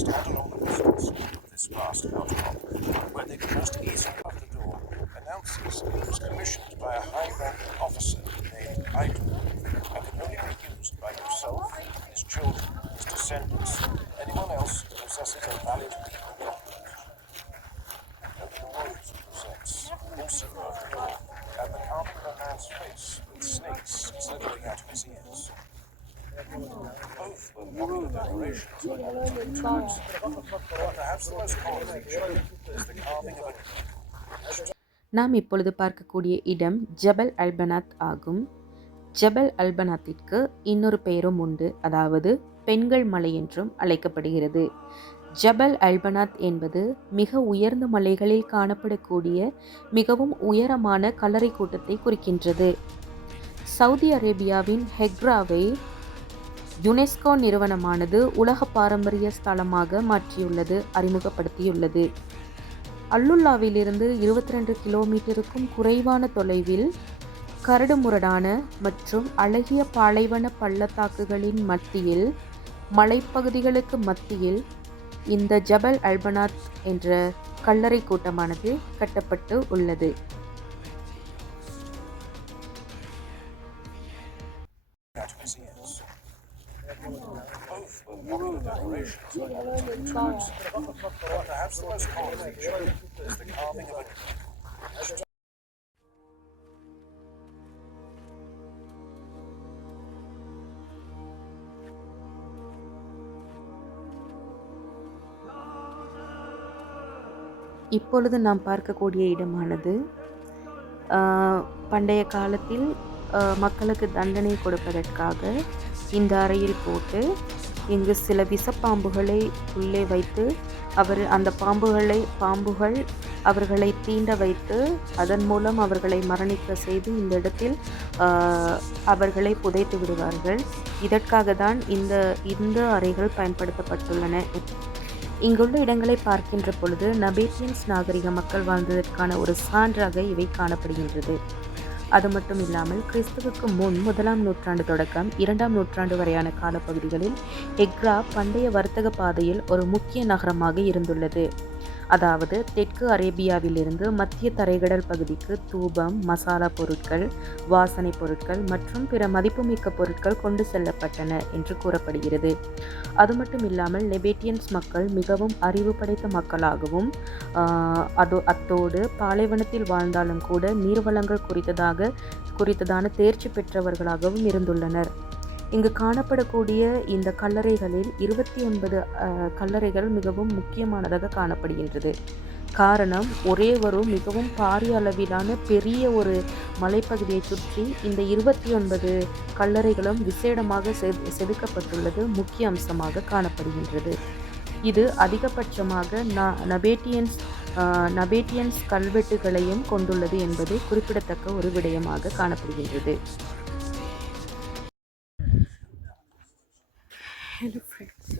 Stand along the distance of this vast housetop, where they can most easily out the door, announces that it was commissioned by a high-ranking officer named Idol, and can only be used by himself, his children, his descendants, anyone else who possesses a valid legal document. Local royalty presents also above the door, and the carving of a man's face with snakes slithering out of his ears. Both were popular decorations by military times, but perhaps the most common feature is the carving of a நாம் இப்பொழுது பார்க்கக்கூடிய இடம் ஜபல் அல்பனாத் ஆகும். ஜபல் அல்பனாத்திற்கு இன்னொரு பெயரும் உண்டு, அதாவது பெண்கள் மலை என்றும் அழைக்கப்படுகிறது. ஜபல் அல்பனாத் என்பது மிக உயர்ந்த மலைகளில் காணப்படக்கூடிய மிகவும் உயரமான கல்லறை கூட்டத்தை குறிக்கின்றது. சவுதி அரேபியாவின் ஹெக்ராவை யுனெஸ்கோ நிறுவனமானது உலக பாரம்பரிய ஸ்தலமாக மாற்றியுள்ளது, அறிமுகப்படுத்தியுள்ளது. அல்லுல்லாவிலிருந்து 22 கிலோமீட்டருக்கும் குறைவான தொலைவில் கரடுமுரடான மற்றும் அழகிய பாலைவன பள்ளத்தாக்குகளின் மத்தியில், மலைப்பகுதிகளுக்கு மத்தியில் இந்த ஜபல் அல்பனாத் என்ற கல்லறை கூட்டமானது கட்டப்பட்டு உள்ளது. Both were popular decorations by military times, but perhaps the most common feature is the carving of a இப்பொழுது நாம் பார்க்கக்கூடிய இடமானது பண்டைய காலத்தில் மக்களுக்கு தண்டனை கொடுப்பதற்காக இந்த அறையில் போட்டு இங்கு சில விஷப்பாம்புகளை உள்ளே வைத்து அந்த பாம்புகள் அவர்களை தீண்ட வைத்து அதன் மூலம் அவர்களை மரணிக்க செய்து இந்த இடத்தில் அவர்களை புதைத்து விடுவார்கள். இதற்காக தான் இந்த அறைகள் பயன்படுத்தப்பட்டுள்ளன. இங்குள்ள இடங்களை பார்க்கின்ற பொழுது நபேட்டியன்ஸ் நாகரிக மக்கள் வாழ்ந்ததற்கான ஒரு சான்றாக இவை காணப்படுகின்றது. அது மட்டும் இல்லாமல் கிறிஸ்துவுக்கு முன் 1ஆம் நூற்றாண்டு தொடக்கம் 2ஆம் நூற்றாண்டு வரையான காலப்பகுதிகளில் ஹெக்ரா பண்டைய வர்த்தக பாதையில் ஒரு முக்கிய நகரமாக இருந்துள்ளது. அதாவது தெற்கு அரேபியாவிலிருந்து மத்திய தரைக்கடல் பகுதிக்கு தூபம், மசாலா பொருட்கள், வாசனை பொருட்கள் மற்றும் பிற மதிப்புமிக்க பொருட்கள் கொண்டு செல்லப்பட்டன என்று கூறப்படுகிறது. அது மட்டும் இல்லாமல் நெபேட்டியன்ஸ் மக்கள் மிகவும் அறிவு படைத்த மக்களாகவும் அத்தோடு பாலைவனத்தில் வாழ்ந்தாலும் கூட நீர்வளங்கள் குறித்ததான தேர்ச்சி பெற்றவர்களாகவும் இருந்துள்ளனர். இங்கு காணப்படக்கூடிய இந்த கல்லறைகளில் 29 கல்லறைகள் மிகவும் முக்கியமானதாக காணப்படுகின்றது. காரணம், ஒரே ஒரு மிகவும் பாரிய அளவிலான பெரிய ஒரு மலைப்பகுதியை சுற்றி இந்த 29 கல்லறைகளும் விசேடமாக செதுக்கப்பட்டுள்ளது முக்கிய அம்சமாக காணப்படுகின்றது. இது அதிகபட்சமாக நபேட்டியன்ஸ் கல்வெட்டுகளையும் கொண்டுள்ளது என்பது குறிப்பிடத்தக்க ஒரு விடயமாக காணப்படுகின்றது. ஹலோ ஃப்ரெண்ட்ஸ்,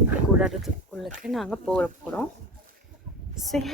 இந்த கூடாரத்துக்குள்ளே நாங்கள் போகிறோம். சரி,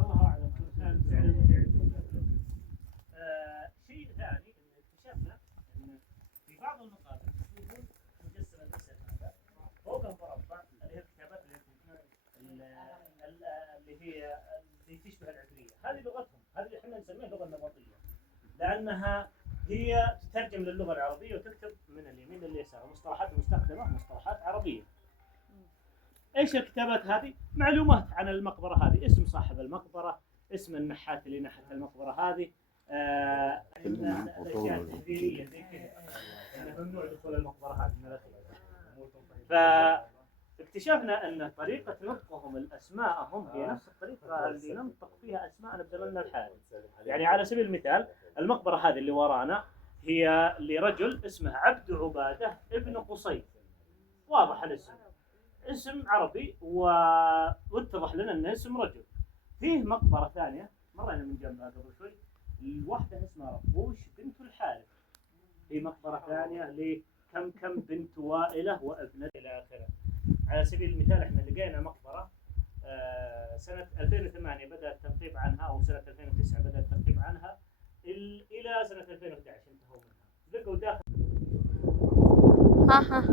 الله اعلم كان شيء ثاني ان اكتشفنا ان في بعض المقابر تشوفون مجسم الانسان هذا فوق المربع اللي هي الكتابات اللي تشبه العبريه. هذه لغتهم، هذه احنا نسميها اللغه النبطيه، لانها هي تترجم للغه العربيه وتكتب من اليمين لليسار، مصطلحات مستخدمه مصطلحات عربيه. ايش الكتابات هذه؟ معلومات عن المقبره هذه، اسم صاحب المقبره، اسم النحات اللي نحت المقبره هذه، الاشياء التحذيريه زي كذا انه ممنوع دخول المقبره هذه من الاخير. فاكتشفنا ان طريقه نطقهم الاسماء هي نفس الطريقه اللي ننطق فيها اسماء عبد الله الحارث. يعني على سبيل المثال المقبره هذه اللي ورانا هي لرجل اسمه عبد عباده ابن قصي، واضح الاسم، اسم عربي واتضح لنا انه اسم رجل. فيه مقبره ثانيه مرينا من جنبها قبل شوي، الواحده اسمها ربوش بنت الحارث، في مقبره ثانيه لكم بنت وائله وابنه الى اخره. على سبيل المثال احنا لقينا مقبره سنه 2008 بدا التنقيب عنها، او سنه 2009 بدا التنقيب عنها الى سنه 2011 انتهوا منها، لقوا داخل ها